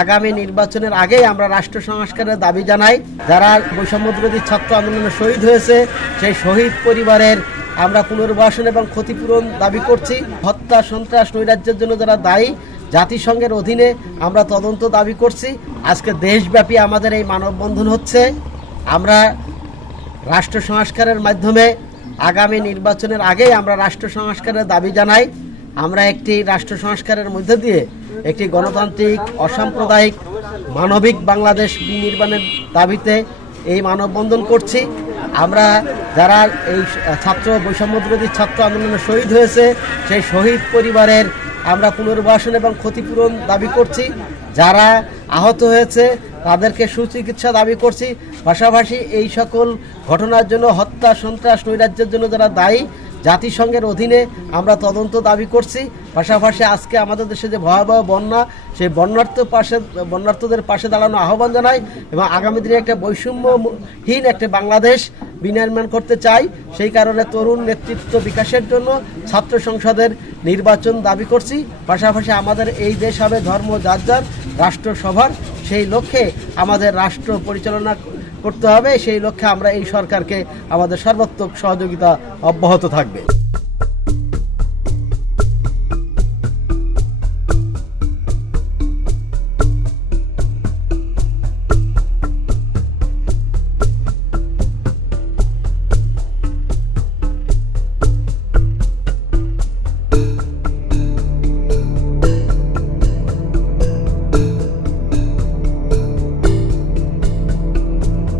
আগামী নির্বাচনের আগেই আমরা রাষ্ট্র সংস্কারের দাবি জানাই। যারা বৈষম্যবিরোধী ছাত্র আন্দোলনে শহীদ হয়েছে, সেই শহীদ পরিবারের আমরা পুনর্বাসন এবং ক্ষতিপূরণ দাবি করছি। হত্যা, সন্ত্রাস, নৈরাজ্যের জন্য যারা দায়ী, জাতিসংঘের অধীনে আমরা তদন্ত দাবি করছি। আজকে দেশব্যাপী আমাদের এই মানববন্ধন হচ্ছে। আমরা রাষ্ট্র সংস্কারের মাধ্যমে আগামী নির্বাচনের আগেই আমরা রাষ্ট্র সংস্কারের দাবি জানাই। আমরা একটি রাষ্ট্র সংস্কারের মধ্যে দিয়ে একটি গণতান্ত্রিক, অসাম্প্রদায়িক, মানবিক বাংলাদেশ বিনির্মাণের দাবিতে এই মানববন্ধন করছি। আমরা যারা এই ছাত্র, বৈষম্যবিরোধী ছাত্র আন্দোলনে শহীদ হয়েছে, সেই শহীদ পরিবারের আমরা পুনর্বাসন এবং ক্ষতিপূরণ দাবি করছি। যারা আহত হয়েছে, তাদেরকে সুচিকিৎসা দাবি করছি। পাশাপাশি এই সকল ঘটনার জন্য হত্যা, সন্ত্রাস, নৈরাজ্যের জন্য যারা দায়ী জাতিসংঘের অধীনে আমরা তদন্ত দাবি করছি। পাশাপাশি আজকে আমাদের দেশে যে ভয়াবহ বন্যা, সেই বন্যার্থ পাশে, বন্যার্থদের পাশে দাঁড়ানো আহ্বান জানাই এবং আগামী দিনে একটা বৈষম্যহীন একটা বাংলাদেশ বিনির্মাণ করতে চাই। সেই কারণে তরুণ নেতৃত্ব বিকাশের জন্য ছাত্র সংসদের নির্বাচন দাবি করছি। পাশাপাশি আমাদের এই দেশ হবে ধর্ম যার যার রাষ্ট্রসভার। সেই লক্ষ্যে আমাদের রাষ্ট্র পরিচালনা করতে হবে। সেই লক্ষ্যে আমরা এই সরকারকে আমাদের সর্বাত্মক সহযোগিতা অব্যাহত থাকবে।